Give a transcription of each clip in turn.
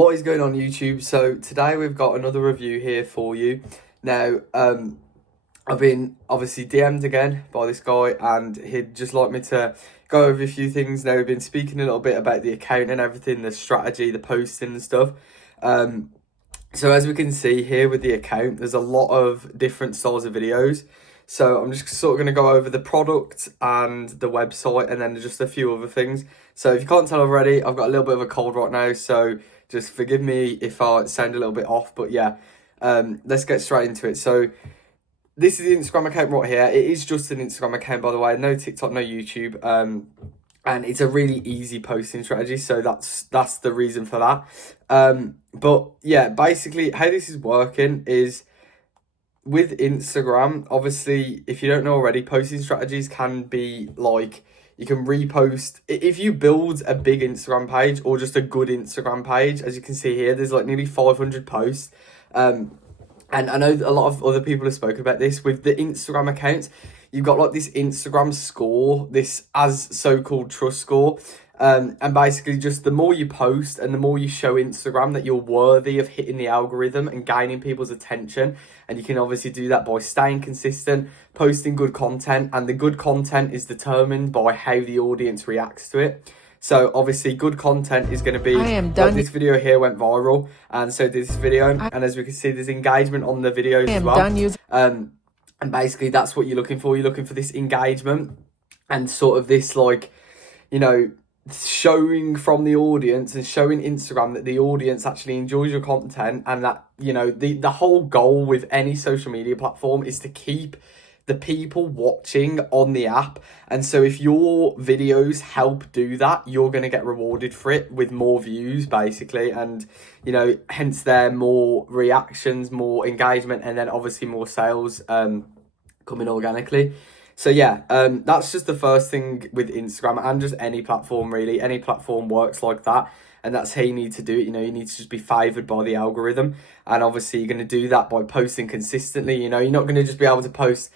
What is going on YouTube? So today we've got another review here for you. Now, I've been obviously DM'd again by this guy and he'd just like me to go over a few things. Now we've been speaking a little bit about the account and everything, the strategy, the posting and stuff. So as we can see here with the account, there's a lot of different styles of videos. So I'm just sort of going to go over the product and the website and then just a few other things. So if you can't tell already, I've got a little bit of a cold right now, so just forgive me if I sound a little bit off, but yeah, let's get straight into it. So this is the Instagram account right here. It is just an Instagram account, by the way, no TikTok, no YouTube, and it's a really easy posting strategy, so that's the reason for that. But yeah, basically how this is working is, with Instagram, obviously, if you don't know already, posting strategies can be like, you can repost. If you build a big Instagram page or just a good Instagram page, as you can see here, there's like nearly 500 posts. And I know a lot of other people have spoken about this with the Instagram accounts. You've got like this Instagram score, this as so-called trust score. And basically just the more you post and the more you show Instagram that you're worthy of hitting the algorithm and gaining people's attention. And you can obviously do that by staying consistent, posting good content, and the good content is determined by how the audience reacts to it. So obviously good content is going to be, like this video here went viral, and so did this video, and as we can see, there's engagement on the videos as well. And basically that's what you're looking for. You're looking for this engagement and sort of this, like, you know, showing from the audience and showing Instagram that the audience actually enjoys your content, and that, you know, the whole goal with any social media platform is to keep the people watching on the app. And so if your videos help do that, you're going to get rewarded for it with more views, basically, and, you know, hence there more reactions, more engagement, and then obviously more sales coming organically. So yeah, that's just the first thing with Instagram, and just any platform really. Any platform works like that, and that's how you need to do it. You know, you need to just be favoured by the algorithm, and obviously you're going to do that by posting consistently. You know, you're not going to just be able to post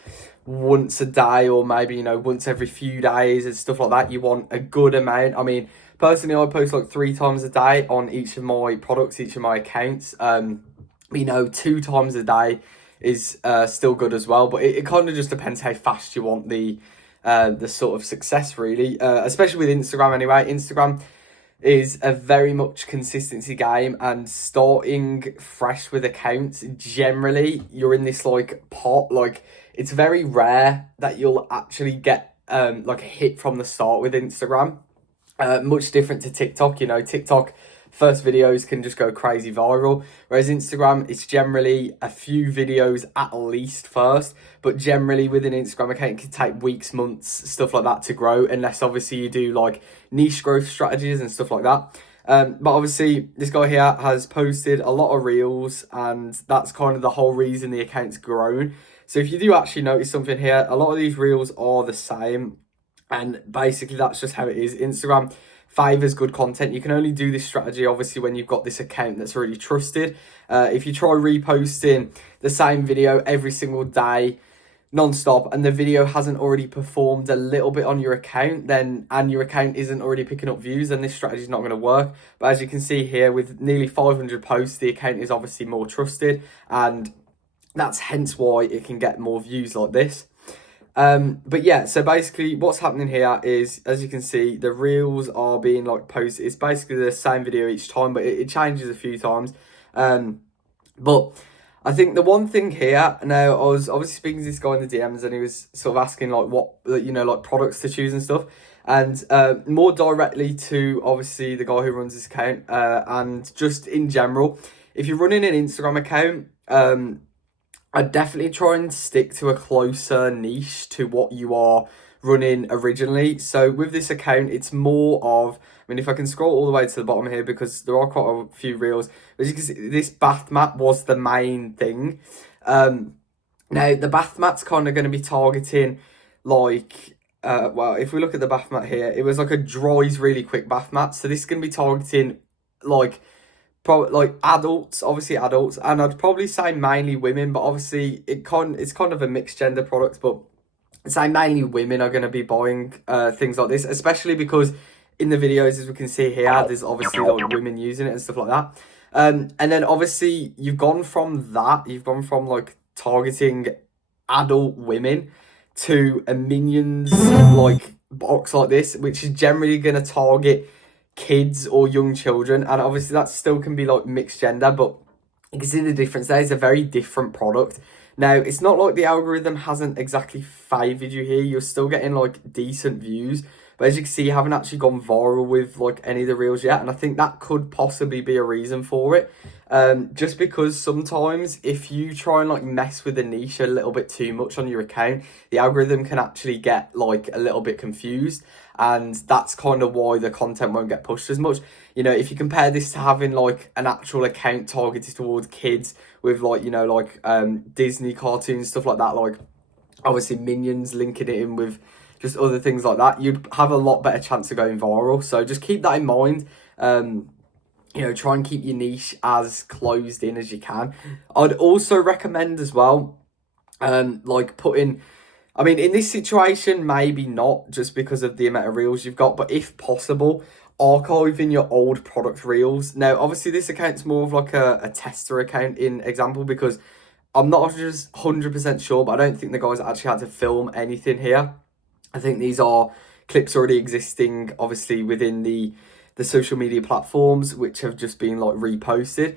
once a day or maybe, you know, once every few days and stuff like that. You want a good amount. I mean, personally, I post like 3 times a day on each of my products, each of my accounts. You know, 2 times a day is still good as well, but it kind of just depends how fast you want the sort of success, really, especially with Instagram anyway. Instagram is a very much consistency game, and starting fresh with accounts, generally you're in this like pot. Like, it's very rare that you'll actually get like a hit from the start with Instagram. Much different to TikTok. You know, TikTok first videos can just go crazy viral, whereas Instagram, it's generally a few videos at least first, but generally with an Instagram account, it can take weeks, months, stuff like that to grow, unless obviously you do like niche growth strategies and stuff like that. But obviously this guy here has posted a lot of reels, and that's kind of the whole reason the account's grown. So if you do actually notice something here, a lot of these reels are the same, and basically that's just how it is. Instagram favours good content. You can only do this strategy obviously when you've got this account that's already trusted. If you try reposting the same video every single day non-stop, and the video hasn't already performed a little bit on your account, then, and your account isn't already picking up views, then this strategy is not going to work. But as you can see here, with nearly 500 posts, the account is obviously more trusted, and that's hence why it can get more views like this. But yeah, so basically what's happening here is, as you can see, the reels are being like posted. It's basically the same video each time, but it changes a few times. But I think the one thing here, now I was obviously speaking to this guy in the DMs, and he was sort of asking like what, you know, like products to choose and stuff, and more directly to obviously the guy who runs this account, and just in general, if you're running an Instagram account, I'd definitely try and stick to a closer niche to what you are running originally. So with this account, it's more of, I mean, if I can scroll all the way to the bottom here, because there are quite a few reels, as you can see, this bath mat was the main thing. Now the bath mat's kind of going to be targeting like, well, if we look at the bath mat here, it was like a dries really quick bath mat. So this is going to be targeting like, probably like adults, obviously adults, and I'd probably say mainly women, but obviously it's kind of a mixed gender product, but I'd say mainly women are going to be buying things like this, especially because in the videos, as we can see here, there's obviously like women using it and stuff like that. And then obviously you've gone from like targeting adult women to a Minions like box like this, which is generally going to target kids or young children. And obviously that still can be like mixed gender, but you can see the difference there. It's a very different product. Now, it's not like the algorithm hasn't exactly favoured you here. You're still getting like decent views. But as you can see, you haven't actually gone viral with like any of the reels yet. And I think that could possibly be a reason for it. Just because sometimes if you try and like mess with the niche a little bit too much on your account, the algorithm can actually get like a little bit confused. And that's kind of why the content won't get pushed as much. You know, if you compare this to having like an actual account targeted towards kids with like, you know, like Disney cartoons, stuff like that, like obviously Minions, linking it in with just other things like that, you'd have a lot better chance of going viral. So just keep that in mind. You know, try and keep your niche as closed in as you can. I'd also recommend as well, like putting, I mean, in this situation, maybe not just because of the amount of reels you've got, but if possible, archiving your old product reels. Now, obviously, this account's more of like a tester account in example, because I'm not just 100% sure, but I don't think the guys actually had to film anything here. I think these are clips already existing, obviously, within the social media platforms, which have just been like reposted.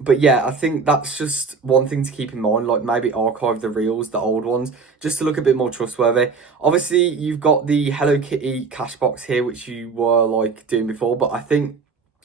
But yeah, I think that's just one thing to keep in mind, like maybe archive the reels, the old ones, just to look a bit more trustworthy. Obviously, you've got the Hello Kitty cash box here, which you were like doing before, but I think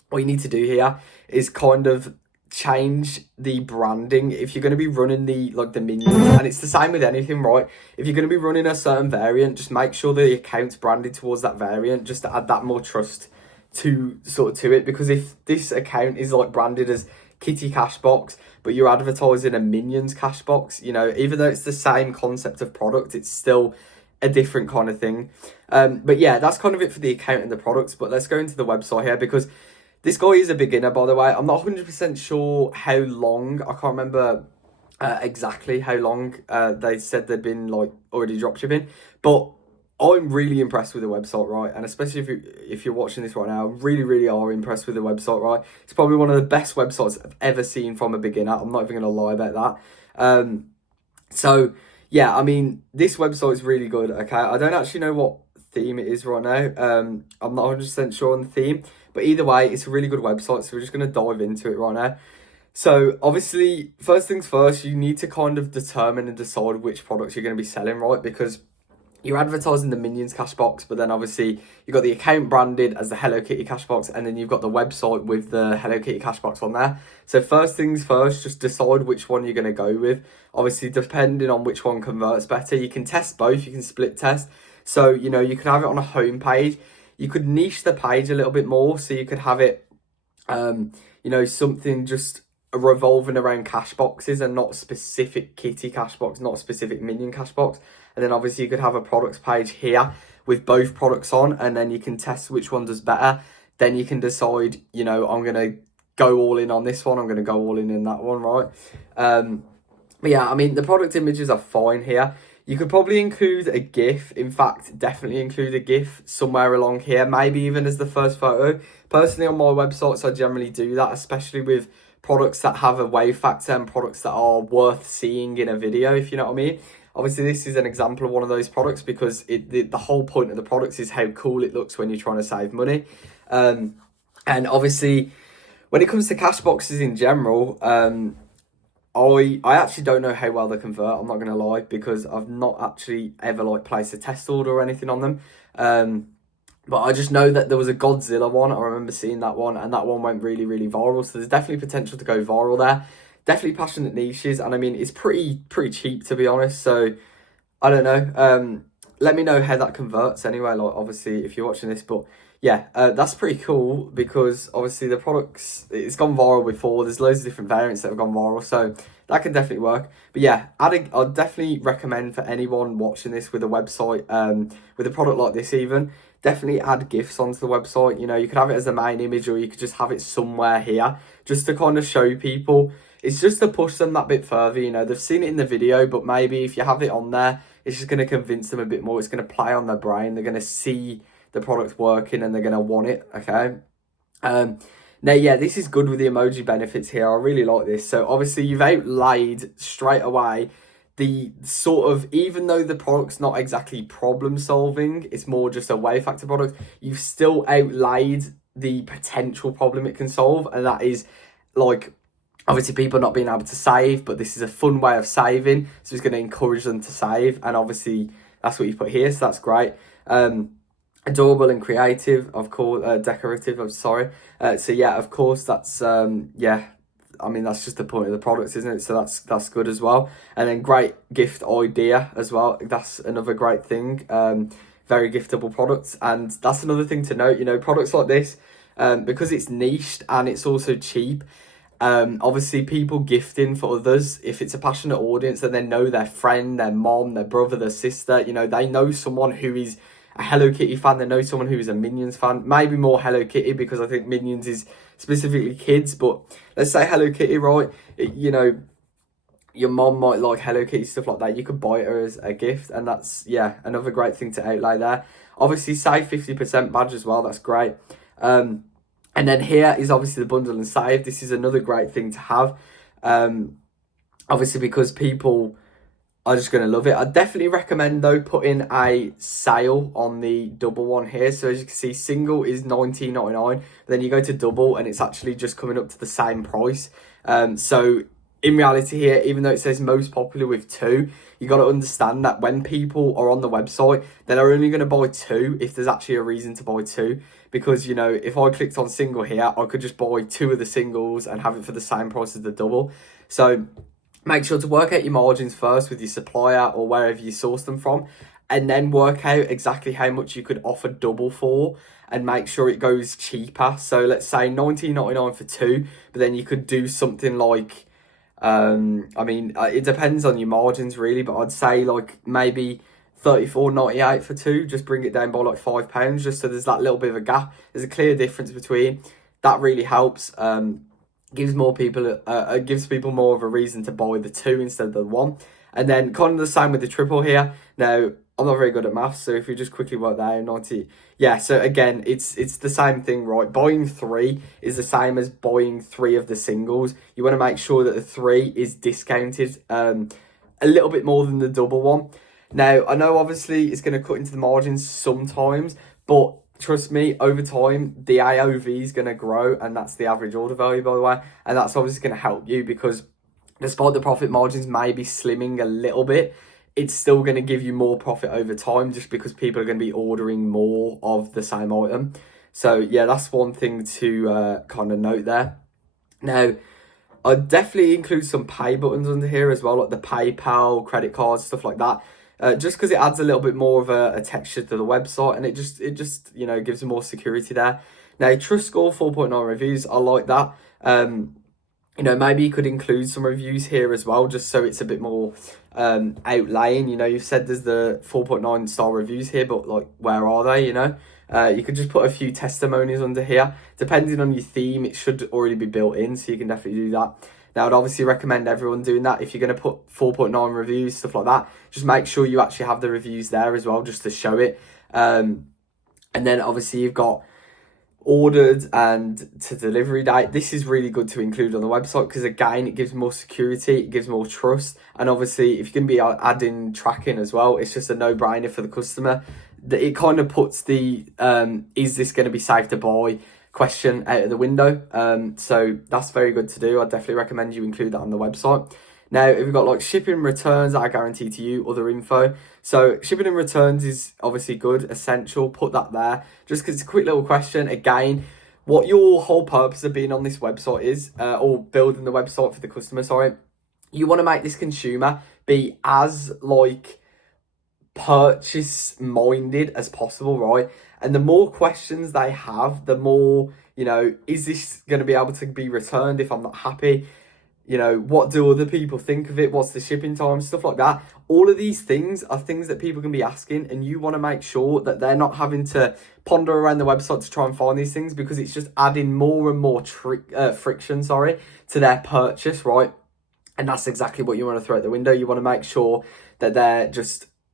what you need to do here is kind of change the branding. If you're going to be running the Minions, and it's the same with anything, right? If you're going to be running a certain variant, just make sure the account's branded towards that variant, just to add that more trust to it. Because if this account is like branded as Kitty cash box, but you're advertising a Minions cash box, you know, even though it's the same concept of product, it's still a different kind of thing. But yeah, that's kind of it for the account and the products. But let's go into the website here, because this guy is a beginner, by the way. I'm not 100% sure how long. I can't remember exactly how long they said they'd been like already dropshipping, but I'm really impressed with the website, right? And especially if you're watching this right now, really are impressed with the website, right? It's probably one of the best websites I've ever seen from a beginner. I'm not even going to lie about that. So yeah, I mean, this website is really good. Okay, I don't actually know what theme it is right now. I'm not 100% sure on the theme, but either way, it's a really good website. So we're just going to dive into it right now. So obviously, first things first, you need to kind of determine and decide which products you're going to be selling, right? Because you're advertising the Minions cash box, but then obviously you've got the account branded as the Hello Kitty cash box, and then you've got the website with the Hello Kitty cash box on there. So first things first, just decide which one you're going to go with. Obviously, depending on which one converts better, you can test both, you can split test. So, you know, you could have it on a home page. You could niche the page a little bit more. So you could have it, you know, something just revolving around cash boxes and not specific Kitty cash box, not specific Minion cash box. And then obviously you could have a products page here with both products on, and then you can test which one does better. Then you can decide, you know, I'm going to go all in on this one, I'm going to go all in that one, right? But yeah, I mean, the product images are fine here. You could probably include a GIF. In fact, definitely include a GIF somewhere along here, maybe even as the first photo. Personally, on my websites, I generally do that, especially with products that have a wave factor and products that are worth seeing in a video, if you know what I mean. Obviously, this is an example of one of those products, because the whole point of the products is how cool it looks when you're trying to save money. And obviously, when it comes to cash boxes in general, I actually don't know how well they convert, I'm not going to lie, because I've not actually ever like placed a test order or anything on them. But I just know that there was a Godzilla one, I remember seeing that one, and that one went really viral. So there's definitely potential to go viral there. Definitely passionate niches, and I mean, it's pretty cheap, to be honest. So I don't know. Let me know how that converts anyway, like obviously if you're watching this. But yeah, that's pretty cool, because obviously the products, it's gone viral before. There's loads of different variants that have gone viral, so that can definitely work. But yeah, I'd definitely recommend for anyone watching this with a website, with a product like this even, definitely add GIFs onto the website. You know, you could have it as a main image, or you could just have it somewhere here, just to kind of show people. It's just to push them that bit further. You know, they've seen it in the video, but maybe if you have it on there, it's just going to convince them a bit more. It's going to play on their brain. They're going to see the product's working and they're going to want it, okay? Now, yeah, this is good with the emoji benefits here. I really like this. So obviously you've outlaid straight away the sort of, even though the product's not exactly problem solving, it's more just a wow factor product, you've still outlaid the potential problem it can solve. And that is like, obviously people not being able to save, but this is a fun way of saving. So it's going to encourage them to save. And obviously that's what you put here. So that's great. Adorable and creative, of course, decorative, I'm sorry. So yeah, of course, that's, yeah, I mean, that's just the point of the products, isn't it? So that's good as well. And then great gift idea as well. That's another great thing. Very giftable products. And that's another thing to note, you know, products like this, because it's niched and it's also cheap. Obviously people gifting for others, if it's a passionate audience, then they know their friend, their mom, their brother, their sister, you know, they know someone who is a Hello Kitty fan, they know someone who is a Minions fan, maybe more Hello Kitty because I think Minions is specifically kids, but let's say Hello Kitty, right? You know, your mom might like Hello Kitty, stuff like that. You could buy her as a gift, and that's, yeah, another great thing to outlay there. Obviously, save 50% badge as well, that's great. And then here is obviously the bundle and save. This is another great thing to have. Obviously, because people are just going to love it. I definitely recommend, though, putting a sale on the double one here. So as you can see, single is $19.99. Then you go to double and it's actually just coming up to the same price. So in reality here, even though it says most popular with two, you got to understand that when people are on the website, then they're only going to buy two if there's actually a reason to buy two. Because, you know, if I clicked on single here, I could just buy two of the singles and have it for the same price as the double. So make sure to work out your margins first with your supplier or wherever you source them from, and then work out exactly how much you could offer double for and make sure it goes cheaper. So let's say $19.99 for two, but then you could do something like, I mean, it depends on your margins really, but I'd say like maybe $34.98 for two, just bring it down by like £5, just so there's that little bit of a gap. There's a clear difference between. That really helps. Gives more people, gives people more of a reason to buy the two instead of the one. And then kind of the same with the triple here. Now, I'm not very good at maths, so if we just quickly work that out, 90, yeah, so again, it's the same thing, right? Buying three is the same as buying three of the singles. You want to make sure that the three is discounted a little bit more than the double one. Now, I know obviously it's going to cut into the margins sometimes, but trust me, over time, the AOV is going to grow, and that's the average order value, by the way, and that's obviously going to help you because despite the profit margins maybe slimming a little bit, it's still going to give you more profit over time just because people are going to be ordering more of the same item. So, yeah, that's one thing to kind of note there. Now, I'd definitely include some pay buttons under here as well, like the PayPal, credit cards, stuff like that. Just because it adds a little bit more of a texture to the website, and it just you know, gives more security there. Now, trust score 4.9 reviews, I like that. You know, maybe you could include some reviews here as well, just so it's a bit more outlaying. You know, you've said there's the 4.9 star reviews here, but like, where are they? You know, you could just put a few testimonies under here. Depending on your theme, it should already be built in, so you can definitely do that. Now, I'd obviously recommend everyone doing that. If you're going to put 4.9 reviews, stuff like that, just make sure you actually have the reviews there as well, just to show it. And then obviously you've got ordered and to delivery date. This is really good to include on the website because, again, it gives more security, it gives more trust. And obviously, if you're going to be adding tracking as well, it's just a no-brainer for the customer. It kind of puts the, is this going to be safe to buy question out of the window. So that's very good to do. I definitely recommend you include that on the website. Now, if we've got like shipping returns that I guarantee to you, other info. So shipping and returns is obviously good, essential. Put that there just because it's a quick little question. Again, what your whole purpose of being on this website is, or building the website for the customer, sorry, you want to make this consumer be as like purchase minded as possible, right? And the more questions they have, the more, you know, is this going to be able to be returned if I'm not happy? You know, what do other people think of it? What's the shipping time? Stuff like that. All of these things are things that people can be asking, and you want to make sure that they're not having to ponder around the website to try and find these things, because it's just adding more and more friction, to their purchase, right? And that's exactly what you want to throw out the window. You want to make sure that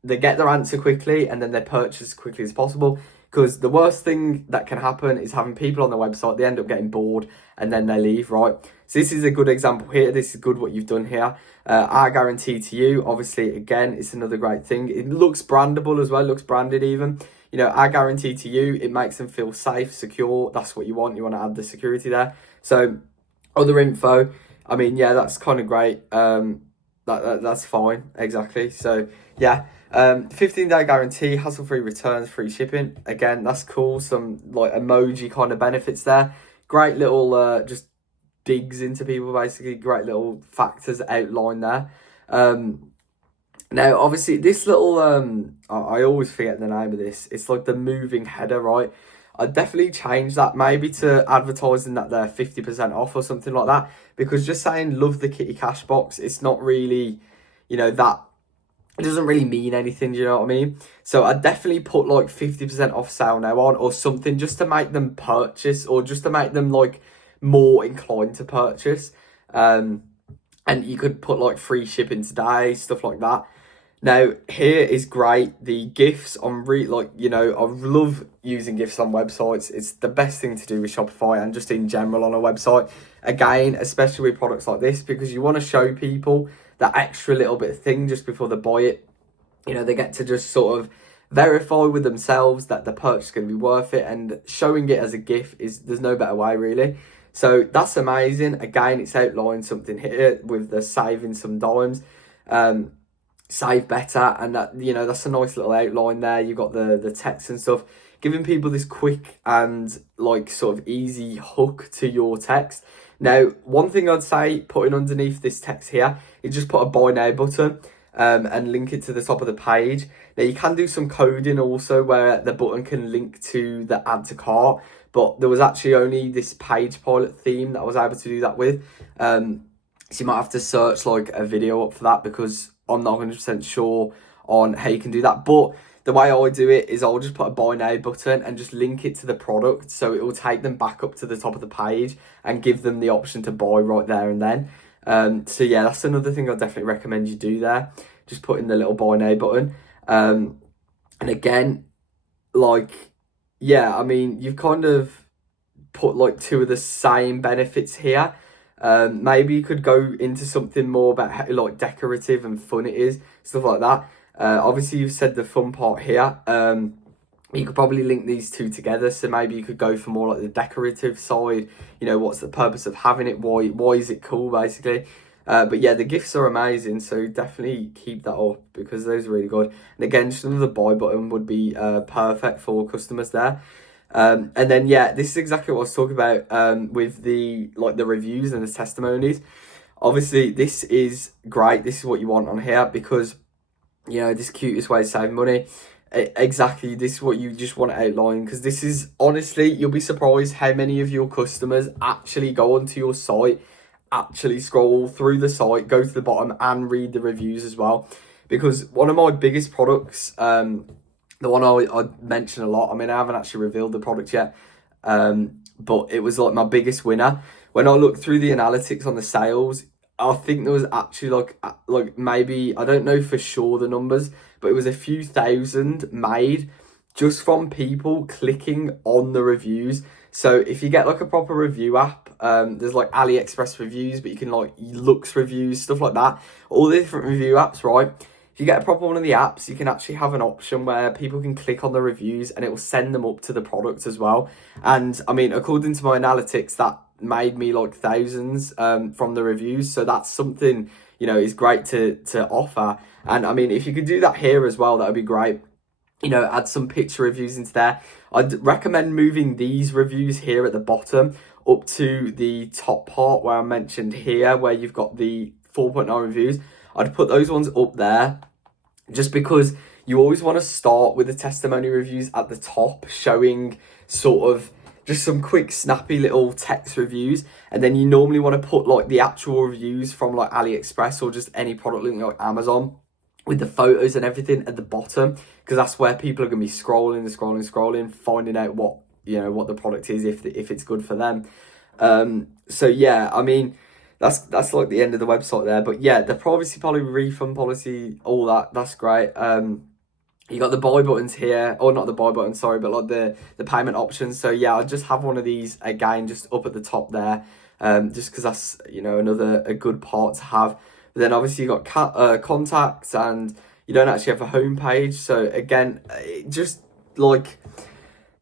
they get their answer quickly and then they purchase as quickly as possible. because the worst thing that can happen is having people on the website, they end up getting bored and then they leave, right? So this is a good example here. This is good what you've done here. Our guarantee to you, obviously, again, it's another great thing. It looks brandable as well, looks branded even. You know, our guarantee to you, it makes them feel safe, secure. That's what you want. You want to add the security there. So other info, I mean, yeah, that's kind of great. That's fine, exactly. So yeah, 15-day guarantee, hassle-free returns, free shipping. Again, that's cool. Some like emoji kind of benefits there. Great little just digs into people, basically. Great little factors outlined there. Now, obviously, this little I always forget the name of this. It's like the moving header, right? I'd definitely change that maybe to advertising that they're 50% off or something like that, because just saying love the kitty cash box, it's not really, you know, that it doesn't really mean anything, do you know what I mean? So I'd definitely put like 50% off sale now on or something, just to make them purchase, or just to make them like more inclined to purchase. And you could put like free shipping today, stuff like that. Now, here is great. The GIFs, I'm really like, you know, I love using GIFs on websites. It's the best thing to do with Shopify and just in general on a website. Again, especially with products like this, because you want to show people that extra little bit of thing just before they buy it. You know, they get to just sort of verify with themselves that the purchase is going to be worth it, and showing it as a GIF is, there's no better way really. So that's amazing. Again, it's outlined something here with the saving some dimes. Save better, and that, you know, that's a nice little outline there. You've got the text and stuff, giving people this quick and like sort of easy hook to your text. Now, one thing I'd say putting underneath this text here is just put a buy now button and link it to the top of the page. Now, you can do some coding also where the button can link to the add to cart, but there was actually only this page pilot theme that I was able to do that with. So you might have to search like a video up for that, because I'm not 100% sure on how you can do that. But the way I do it is I'll just put a buy now button and just link it to the product, so it will take them back up to the top of the page and give them the option to buy right there and then. So yeah, that's another thing I definitely recommend you do there. Just put in the little buy now button. And again, like, yeah, I mean, you've kind of put like two of the same benefits here. Maybe you could go into something more about how like decorative and fun it is, stuff like that. Obviously, you've said the fun part here. You could probably link these two together. So maybe you could go for more like the decorative side. You know, what's the purpose of having it? Why is it cool, basically? But yeah, the gifts are amazing. So definitely keep that up, because those are really good. And again, just another buy button would be perfect for customers there. And then yeah, this is exactly what I was talking about with the reviews and the testimonies. Obviously, this is great. This is what you want on here, because, you know, this cutest way to save money. Exactly, this is what you just want to outline, because this is, honestly, you'll be surprised how many of your customers actually go onto your site, actually scroll through the site, go to the bottom and read the reviews as well. Because one of my biggest products, the one I mention a lot, I mean, I haven't actually revealed the product yet, but it was like my biggest winner. When I looked through the analytics on the sales, I think there was actually like maybe, I don't know for sure the numbers, but it was a few thousand made just from people clicking on the reviews. So if you get like a proper review app, there's like AliExpress reviews, but you can like Lux reviews, stuff like that, all the different review apps, right? If you get a proper one of the apps, you can actually have an option where people can click on the reviews and it will send them up to the product as well. And I mean, according to my analytics, that made me like thousands from the reviews. So that's something, you know, is great to offer. And I mean, if you could do that here as well, that would be great. You know, add some picture reviews into there. I'd recommend moving these reviews here at the bottom up to the top part where I mentioned here, where you've got the 4.9 reviews. I'd put those ones up there, just because you always want to start with the testimony reviews at the top, showing sort of just some quick snappy little text reviews, and then you normally want to put like the actual reviews from like AliExpress or just any product link like Amazon with the photos and everything at the bottom, because that's where people are going to be scrolling, finding out what, you know, what the product is, if it's good for them. So yeah, I mean, that's like the end of the website there. But yeah, the privacy policy, refund policy, all that's great. You got the buy buttons here, or not the buy button, sorry, but like the payment options. So yeah, I'll just have one of these again, just up at the top there, just because that's, you know, a good part to have. But then obviously you got contacts, and you don't actually have a home page. So again, it just like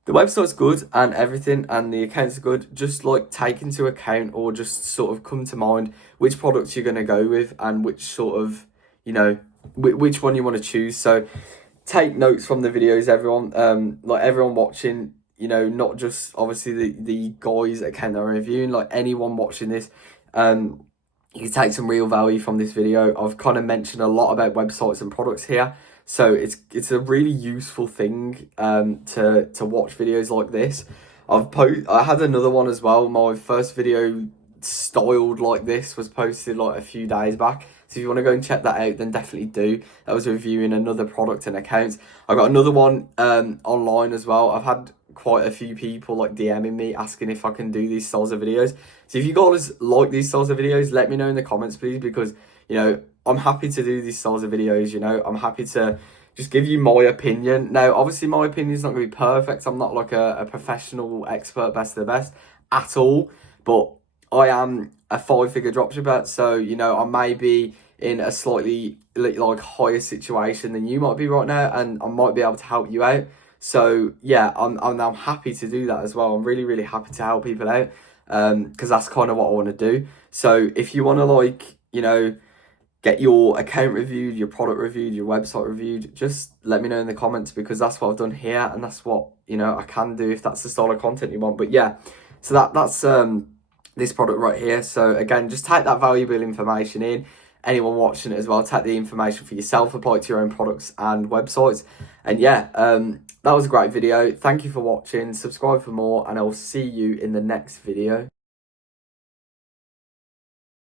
the website's good and everything, and the accounts are good. Just like take into account, or just sort of come to mind, which products you're gonna go with, and which sort of, you know, which one you want to choose. So take notes from the videos, everyone. Like everyone watching, you know, not just obviously the guys that can reviewing, like anyone watching this, you can take some real value from this video. I've kind of mentioned a lot about websites and products here, so it's a really useful thing to watch videos like this. I had another one as well. My first video styled like this was posted like a few days back. So if you want to go and check that out, then definitely do. That was reviewing another product and account. I got another one online as well. I've had quite a few people like DMing me asking if I can do these styles of videos. So if you guys like these styles of videos, let me know in the comments, please, because, you know, I'm happy to do these styles of videos. You know, I'm happy to just give you my opinion. Now, obviously, my opinion is not going to be perfect. I'm not like a professional expert, best of the best at all, but I am a 5-figure dropshipper, so, you know, I may be in a slightly like higher situation than you might be right now, and I might be able to help you out. So yeah, I'm happy to do that as well. I'm really happy to help people out, because that's kind of what I want to do. So if you want to, like, you know, get your account reviewed, your product reviewed, your website reviewed, just let me know in the comments, because that's what I've done here, and that's what, you know, I can do if that's the style of content you want. But yeah, so that's this product right here. So again, just take that valuable information in. Anyone watching it as well, take the information for yourself, apply it to your own products and websites. And yeah, that was a great video. Thank you for watching. Subscribe for more, and I will see you in the next video.